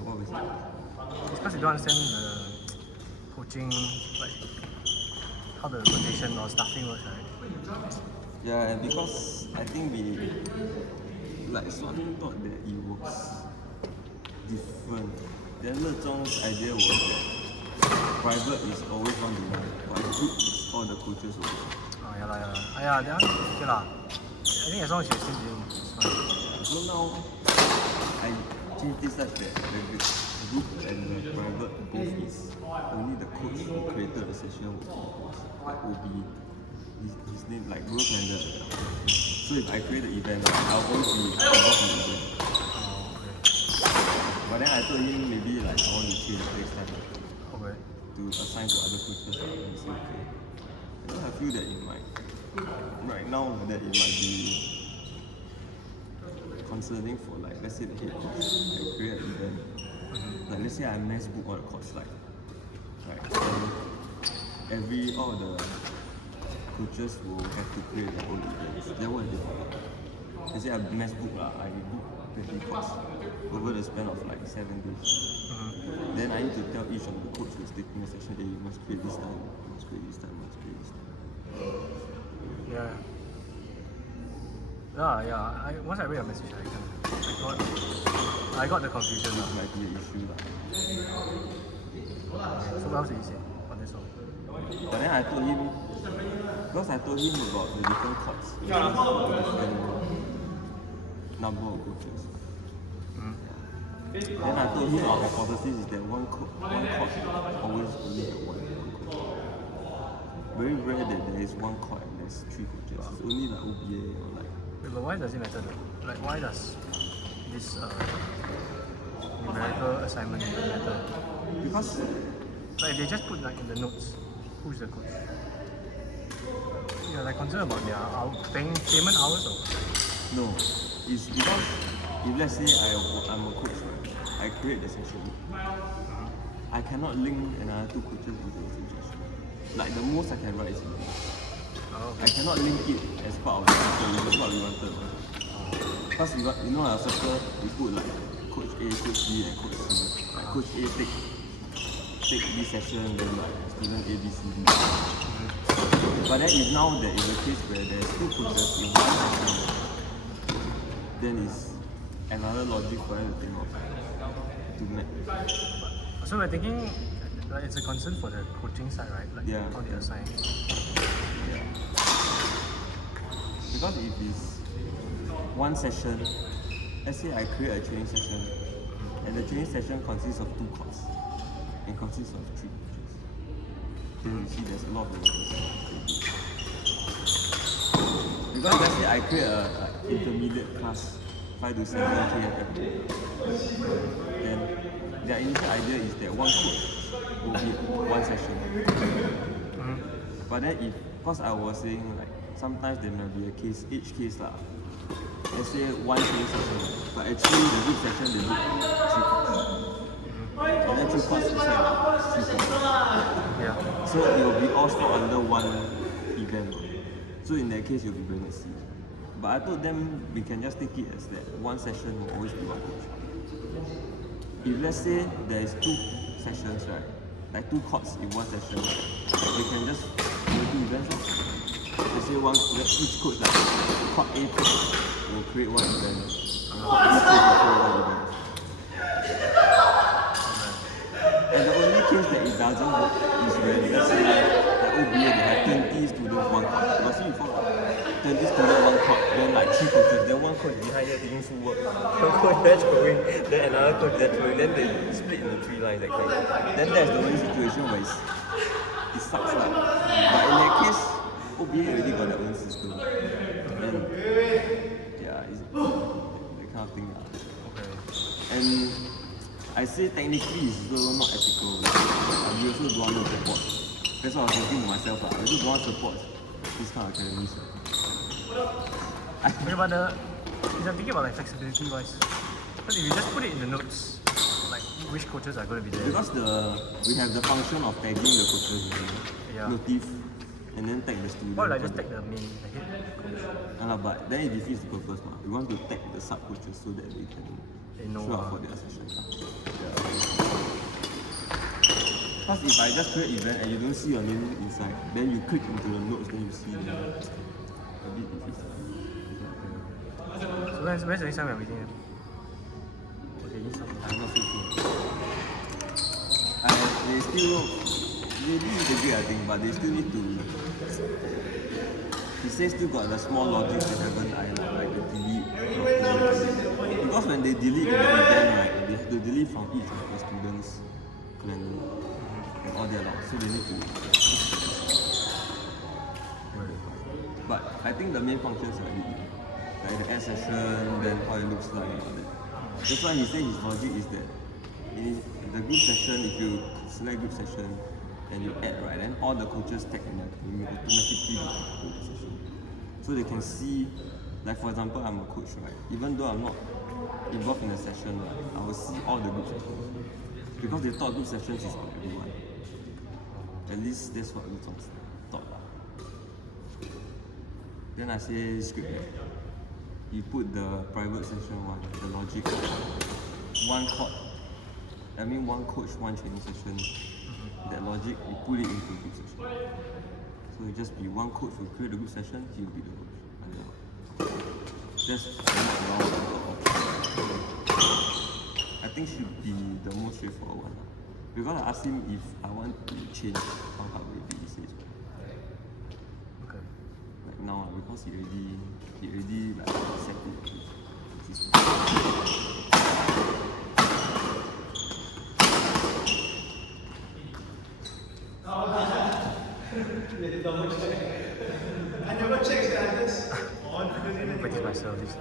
what was it? It's because you don't understand the coaching, like how the rotation or staffing works, right? Yeah, and because I think Shaun thought that it was different. Then Le Zhong's idea was that private is always 1-to-1, but group is all the coaches will do. Oh, yeah, that one, okay lah. I think as long as you're still doing it, it's fine. So now, I changed this such that the group and the private both is only the coach who created the session will be host. Like OB, his name like Randall. So if I create the event, I'll always be involved in the event. But then I told him maybe like I want to change next time to assign to other coaches. And say okay. Because I feel that it might right now that it might be concerning for like let's say the head coach. I create an event. Like let's say I mass book all the course like and all the coaches will have to create their own events. Then what if let's say I mass book I book 20 course over the span of like 7 days. Then I need to tell each of the coach who's taking a session, hey, you must create this time, you must create this time, you must create this time. Yeah. Once I read your message, I got the confusion. It might be an issue. So what else did he say on this one? But then I told him, because I told him about the different courts, the different number of coaches. Then I told him our hypothesis is that one court always only have one coach. Very rare that there is one court and there's 3 coaches. It's only like OBA or like. But why does it matter though? Like why does this numerical assignment matter? Because like they just put like in the notes who's the coach. You're like concerned about their payment hours or? No, it's because if let's say I'm a coach, right, I create the session. I cannot link another 2 coaches into the same session. Like the most I can write is I cannot link it as part of the circle, which is what we wanted. Because you know our circle, we put like coach A, coach B and coach C. Like coach A take this session, then like student A, B, C, D. But then if now there is a case where there's 2 coaches in one session, then it's another logic for them to think of to make. So we're thinking like it's a concern for the coaching side, right? Like how they assign. Yeah. Because if it's one session, let's say I create a training session, and the training session consists of 2 courts and consists of 3 coaches. Then you see there's a lot of workers. Because let's say I create an intermediate class 5 to 7 KFF. Then their initial idea is that one coach will be one session. But then because I was saying like sometimes there might be a case, each case lah. Let's say one training session, but actually the group session they do 3 courts. And then 2 courts is like 3 courts. So it will be all stored under one event. So in that case you'll be going to see. But I told them we can just take it as that one session will always be one coach. If let's say there is 2 sessions, right, like 2 courts in one session, we can just do events. Let's say each coach, like court A coach will create one event, and court B coach will create one event. And the only case that it doesn't work is when let's say the OBA they have 20 students one court. You see before 20 students one court, then like 3 coaches, then one coach behind here doing full work, one coach there throwing, then another coach there throwing, then they split into 3 lines that kind. Then that's the only situation where it sucks lah. But in that case, OBA already got their own system. And yeah, it's that kind of thing lah. And I say technically it's also not ethical. We also don't want to support. That's what I was thinking to myself lah. I also don't want to support this kind of academies. Okay, but I'm thinking about like flexibility wise. Because if you just put it in the notes, like which coaches are going to be there. Because we have the function of tagging the coaches, notif, and then tag the student. Or like just tag the main, the head coach. But then it defeats the purpose. We want to tag the sub coaches so that we can they know. show up for their session. Because if I just create event and you don't see your name inside, then you click into the notes, then you see them. A bit difficult. So when's the next time we're meeting them? Okay, need some. I'm not so sure. They still integrate, I think, but they still need to. He says still got the small logic they haven't ironed, like the delete. Because when they delete in the event, right, they have to delete from each of the students' calendar and all their logs, so they need to. But I think the main functions are like the add session, then how it looks like and all that. That's why he said his logic is that in the group session, if you select group session and you add, right, then all the coaches tag in that will automatically be group session. So they can see, like for example, I'm a coach, right? Even though I'm not involved in the session, right, I will see all the group sessions. Because they thought group sessions is for everyone. At least that's what we thought. Then I say script. You put the private session one, the logic, one coach, one training session. That logic, you put it into group session. So it just be one coach will create the group session, he will be the coach. Just I think should be the most straightforward one. Because I asked him if I want to change how hard will it be, he says. Okay. Like now, because he already like set it. I never checked that this. Let me practice myself this.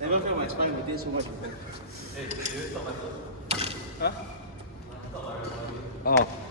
Never felt my spine rotating so much before. Oh.